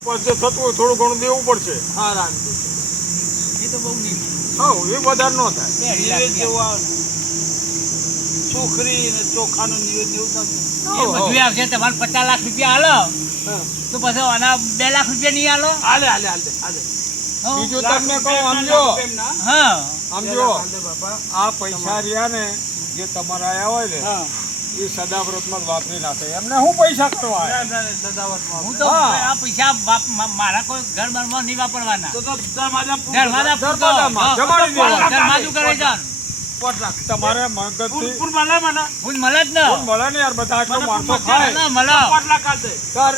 પછી થતું હોય થોડું ઘણું દેવું પડશે. હા રાખ એ તો બહુ નહીં. હા એ વધારે ન થાય. નિવેદ જેવું આવે ને સુખરી ને ચોખાનું નિવેદ જેવું થશે. એ બધું આવશે તમારે 50 લાખ રૂપિયા હાલો તો પછી આના 2 લાખ રૂપિયા નહીં હાલો. હાલે હાલે હાલે હાલે બીજું તમને કહું સમજો હા સમજો આ પૈસા રહ્યા ને જે તમારા આયા હોય ને હા એ સદાવ્રતમાં જ વાપરી નાખે. એમને શું પૈસા કરવા આવ્યા? સદાવતમાં હું તો હા. આ પૈસા મારા કોઈ ઘર બરમાં નહીં વાપરવાના. તો દરવાજા દરવાજા દરવાજામાં જમાડી દેવાના. દરવાજુ કરે છે તમારે મગજથી પૂર મળે મને ભૂલ મળે જ ને. કોણ મળે ને યાર, બધા આટલો મને માણસો પૂછો ખાય. ના મળે. 5 લાખ આલ દે તાર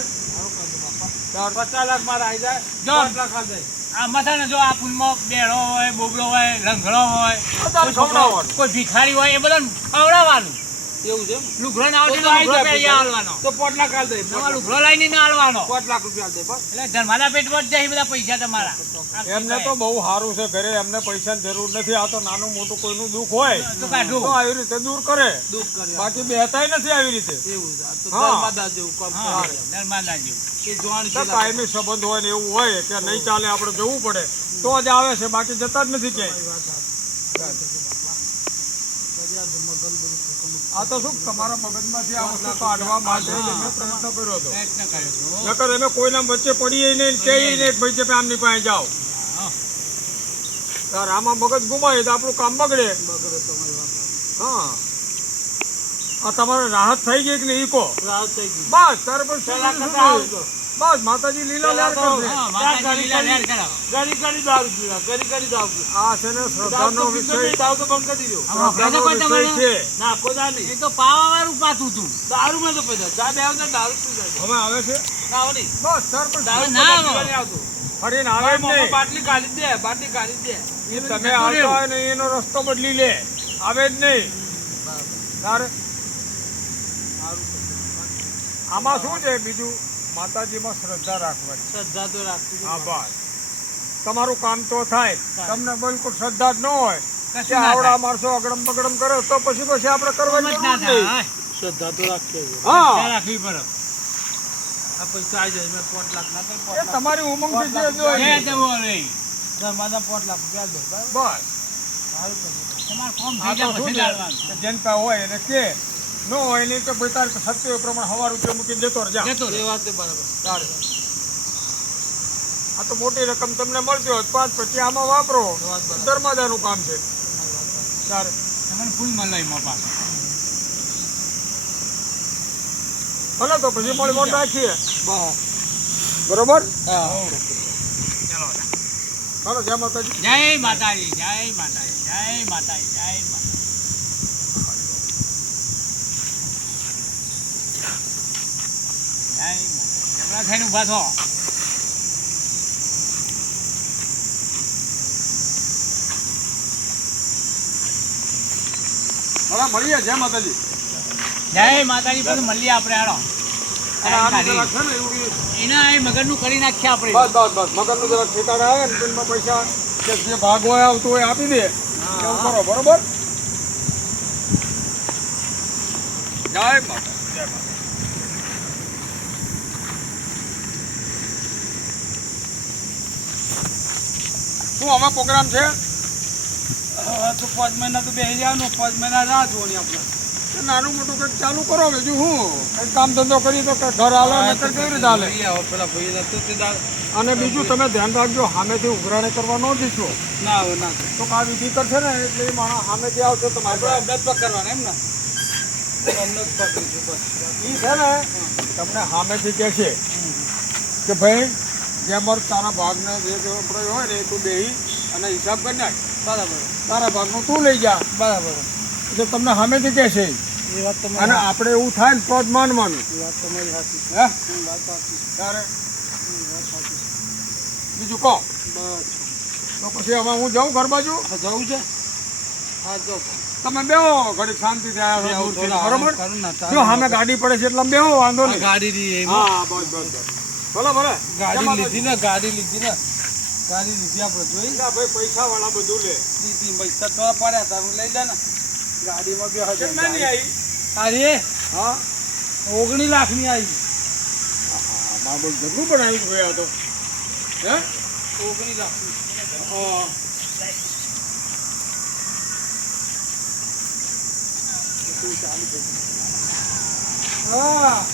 50 લાખ મારા આવી જાય જો. 5 લાખ આલ દે આમાં છે ને જો આ પુલમાં બેડો હોય, બોબડો હોય, લંગડો હોય, બધાને ખવડાવવાનું. કોઈ ભિખારી હોય એ બધાને ખવડાવવાનું. એવું છે એમ? લુગડો ના આવે તો તો આવી લુગડો જાય પહેરી પછી. આલવાનો. તો 5 લાખ આલ દે તમારો લુગડો લઈને ના આલવાનો. 5 લાખ રૂપિયા આલ દે બસ એટલે ધર્માના પેટમાં જ જાય બધા પૈસા તમારા. એમને તો બહુ સારું છે ઘરે, એમને પૈસાની જરૂર નથી. આ તો નાનું મોટું કોઈનું દુઃખ હોય તો કાઢું. તો આવી રીતે દૂર કરે, દુઃખ કરે બાકી બેહતાય નથી આવી રીતે. એવું છે આ તો હા. ધર્માદા જેવું કામ હા, કરે ધર્માના જેવું. એ જોવાની તો છે કાયમી સંબંધ હોય ને એવું હોય કે નહીં ચાલે, આપણે જવું પડે તો જ આવે છે, બાકી જતા જ નથી ક્યાંય. આ તો શું તમારા મગજમાંથી આ વસ્તુ કાઢવા માટે મેં પ્રયત્ન કર્યો હતો. પ્રયત્ન કર્યો હતો. નકર અમે કોઈના વચ્ચે પડીએ નહીં, કહીએ નહીં ભાઈ કે આમની પાસે જાઓ. હા. તાર આમાં મગજ ગુમાય તો આપણું કામ બગડે. બગડે તમારી વાત હા, આ તમારે રાહત થઈ ગઈ કે નહીં ઈ કહો. રાહત થઈ ગઈ બસ તારે પણ પેલા શું કરતા જોઈએ? આવજો. બસ માતાજી લીલા લહેર કરશે. હા, માતાજી લીલા લહેર કરાવો. કરી દારૂ પીવા કરી દારૂ પીવા આ છે ને શ્રદ્ધાનો વિષય. દારૂ તો બંધ કરી દીધો આમાં શ્રદ્ધાનો કોઈ વિષય તમારે? છે. ના કોદા નહીં એ તો પાવાવાળું પાતું હતું. દારૂ માં તો પૈસા ચા બે આવતા દારૂ પી જાય હવે આવે છે ના આવો નહીં બસ તાર પણ દારૂ ના ના આવો. આવતું ફરીને આવે જ મારા મોંમાં નહીં. બાટલી કાઢી દે બાટલી કાઢી દે ઈ તમે આવતા હોય ને એનો રસ્તો બદલી લે, આવે જ નહીં. તારે આમાં શું છે બીજું? માતાજીમાં શ્રદ્ધા રાખવાની. શ્રદ્ધા તો રાખતી હા બસ તમારું કામ તો થાય. તમને બિલકુલ શ્રદ્ધા જ ન હોય કશું કે ના આવડા થાય. માણસો અગડમ બગડમ કરે તો પછી આપણે કરવાની સમજ ના જરૂર નહીં. થાય. શ્રદ્ધા તો રાખીએ હા. હા, રાખવી પડે. આ પૈસા આવી જાય મેં 5 લાખ ના એ કઈ તમારી ઉમંગથી જે જે જોઈએ. તેવું નહીં. મારા 5 લાખ રૂપિયા દે બરાબર બસ સારું કર્યું. તમારું કામ આ થઈ તો જાય શું પછી છે લાવવાનું. કે જનતા હોય એને કે ન હોય નહીં તો ભાઈ તારે સત્ય પ્રમાણે 1,000 રૂપિયા મૂકીને જતો રજા. જતો રહે. એ વાત છે બરાબર તારે આ તો મોટી રકમ તમને મળતી હોય 5 પછી આમાં વાપરો. એ વાત બરાબર ધર્માદાનું કામ છે. તારે તમને ફૂલ મળે એમાં પાછું. ભલે તો પછી મળી રાખીએ. બસ બરોબર? હા ચાલો જય માતાજી. જય માતાજી, જય માતાજી, જય માતાજી, જય માતાજી. જય માતાજી. જબરા થઈને ઊભા થો. ભલે મળીએ. જય માતાજી. જય માતાજી પછી મળીએ આપણે હાલો. અને આનું જરાક છે ને એવું એના એ મગજનું કરી નાખીએ આપણે. બસ મગજનું જરાક ઠેકાણે આવે ને તેમાં પૈસા કે જે ભાગ હોય આવતું હોય આપી દે એવું કરો. બરોબર? જય માતા, જય માતા. શું હવે પ્રોગ્રામ છે? તો 5 મહિના તો બેસી જવાનું 5 મહિના રાહ જોવાની આપણે કે નાનું મોટું કંઈક ચાલુ કરો. બીજું શું કંઈક કામ ધંધો કરી તો કંઈક ઘર હાલે ને કંઈક કેવી રીતે હાલે. પેલા ભાઈ હતું તે અને બીજું તમે ધ્યાન રાખજો, સામેથી ઉઘરાણી કરવા ન દીધો ના આવે ના તો આ વિધિ કરશે ને એટલે એ માણસ સામેથી આવશે તમારે. આપણે અમદાવાદ પકડવાના એમ ને અમદાવાદ પકડીશું બસ ઈ છે ને તમને સામેથી કહે છે કે ભાઈ જે અમારું તારા ભાગને જે આપણે હોય ને એ તું બેહી અને હિસાબ કરી નાખ. બરાબર તારા ભાગનું તું લઈ જા. બરાબર એટલે તમને સામેથી કહે છે. એ વાત અને તમારી આપણે એવું થાય ને તો જ માનવાનું. એ વાત તમારી સાચી છે હે એ વાત સાચી છે તારે એ વાત સાચી છે બીજું કહો બસ તો પછી હવે હું જાઉં ઘર બાજુ. હા જવું છે હા જો તમે બેહો ઘડી શાંતિથી આવ્યા છો દૂરથી. બરોબર? કરું ના જો સામે ગાડી પડે છે એટલે બેહો, વાંધો નહીં. ગાડી લીધી હા બસ ભલે ભલે. ગાડી લીધી ને ગાડી લીધી આપણે જોઈ ભાઈ પૈસા વાળા બધું લે. લીધી પૈસા થોડા પડ્યા હતા હું લઈ જા ને ગાડીમાં બે કેટલા ની આવી? અરે હા 19 લાખની આવી હા બોલ જબરું બનાવ્યું ભાઈ આ તો હે 19 લાખ હા. હા